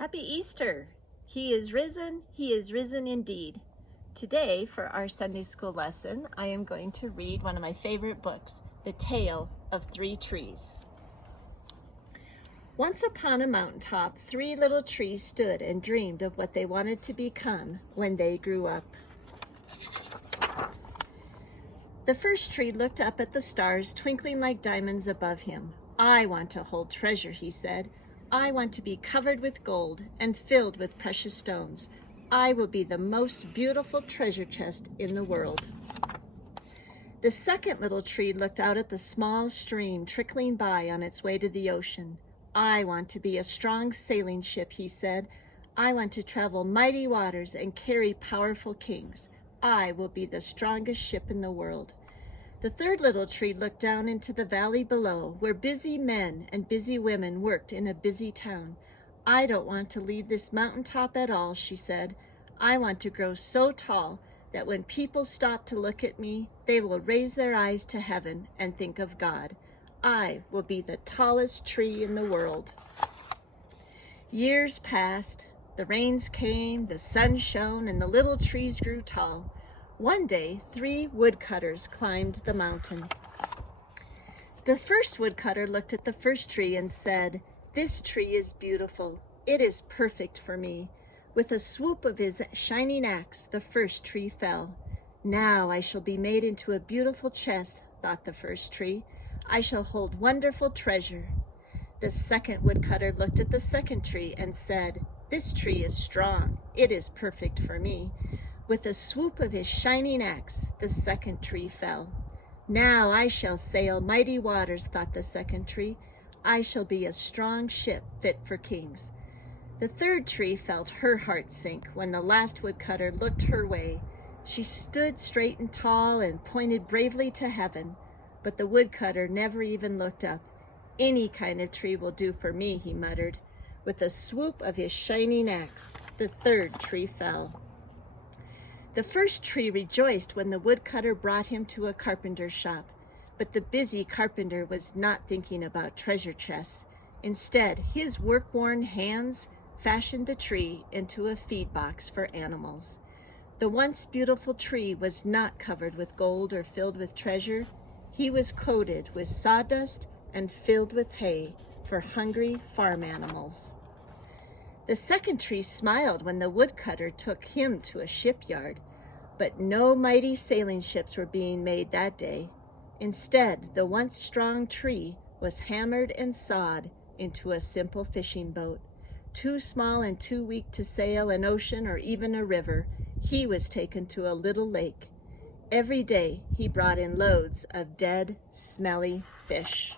Happy Easter! He is risen indeed. Today, for our Sunday school lesson, I am going to read one of my favorite books, The Tale of Three Trees. Once upon a mountaintop, three little trees stood and dreamed of what they wanted to become when they grew up. The first tree looked up at the stars twinkling like diamonds above him. "I want to hold treasure," he said. "I want to be covered with gold and filled with precious stones. I will be the most beautiful treasure chest in the world." The second little tree looked out at the small stream trickling by on its way to the ocean. "I want to be a strong sailing ship," he said. "I want to travel mighty waters and carry powerful kings. I will be the strongest ship in the world." The third little tree looked down into the valley below, where busy men and busy women worked in a busy town. "I don't want to leave this mountaintop at all," she said. "I want to grow so tall that when people stop to look at me, they will raise their eyes to heaven and think of God. I will be the tallest tree in the world." Years passed. The rains came, the sun shone, and the little trees grew tall. One day, three woodcutters climbed the mountain. The first woodcutter looked at the first tree and said, "This tree is beautiful. It is perfect for me." With a swoop of his shining axe, the first tree fell. "Now I shall be made into a beautiful chest," thought the first tree. "I shall hold wonderful treasure." The second woodcutter looked at the second tree and said, "This tree is strong. It is perfect for me." With a swoop of his shining axe, the second tree fell. "Now I shall sail mighty waters," thought the second tree. "I shall be a strong ship fit for kings." The third tree felt her heart sink when the last woodcutter looked her way. She stood straight and tall and pointed bravely to heaven, but the woodcutter never even looked up. "Any kind of tree will do for me," he muttered. With a swoop of his shining axe, the third tree fell. The first tree rejoiced when the woodcutter brought him to a carpenter's shop, but the busy carpenter was not thinking about treasure chests. Instead, his work-worn hands fashioned the tree into a feed box for animals. The once beautiful tree was not covered with gold or filled with treasure. He was coated with sawdust and filled with hay for hungry farm animals. The second tree smiled when the woodcutter took him to a shipyard, but no mighty sailing ships were being made that day. Instead, the once strong tree was hammered and sawed into a simple fishing boat. Too small and too weak to sail an ocean or even a river, he was taken to a little lake. Every day, he brought in loads of dead, smelly fish.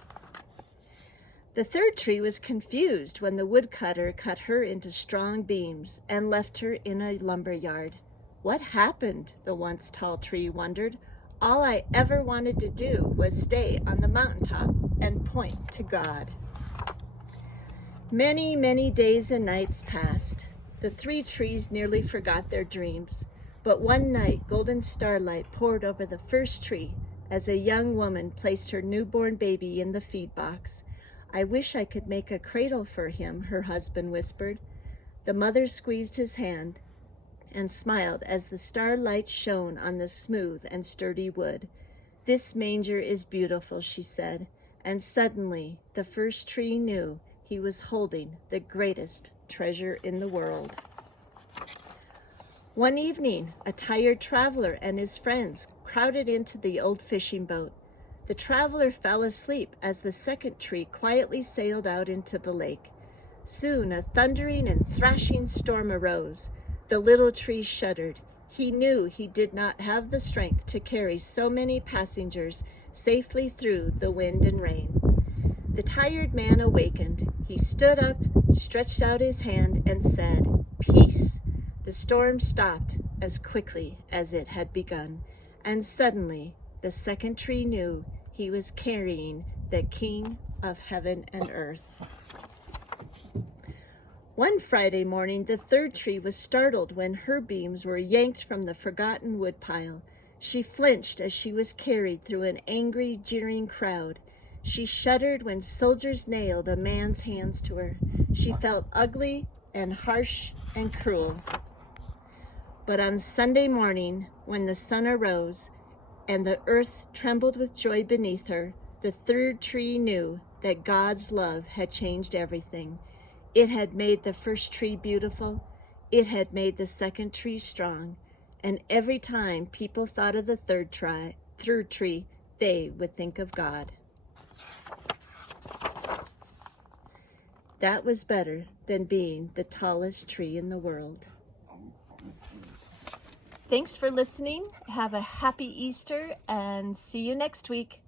The third tree was confused when the woodcutter cut her into strong beams and left her in a lumber yard. "What happened?" the once tall tree wondered. "All I ever wanted to do was stay on the mountaintop and point to God." Many, many days and nights passed. The three trees nearly forgot their dreams, but one night golden starlight poured over the first tree as a young woman placed her newborn baby in the feed box. "I wish I could make a cradle for him," her husband whispered. The mother squeezed his hand and smiled as the starlight shone on the smooth and sturdy wood. "This manger is beautiful," she said, and suddenly the first tree knew he was holding the greatest treasure in the world. One evening, a tired traveler and his friends crowded into the old fishing boat. The traveler fell asleep as the second tree quietly sailed out into the lake. Soon a thundering and thrashing storm arose. The little tree shuddered. He knew he did not have the strength to carry so many passengers safely through the wind and rain. The tired man awakened. He stood up, stretched out his hand, and said, "Peace." The storm stopped as quickly as it had begun, and suddenly the second tree knew he was carrying the King of heaven and earth. One Friday morning, the third tree was startled when her beams were yanked from the forgotten woodpile. She flinched as she was carried through an angry, jeering crowd. She shuddered when soldiers nailed a man's hands to her. She felt ugly and harsh and cruel. But on Sunday morning, when the sun arose and the earth trembled with joy beneath her, the third tree knew that God's love had changed everything. It had made the first tree beautiful. It had made the second tree strong. And every time people thought of the third tree, they would think of God. That was better than being the tallest tree in the world. Thanks for listening. Have a happy Easter and see you next week.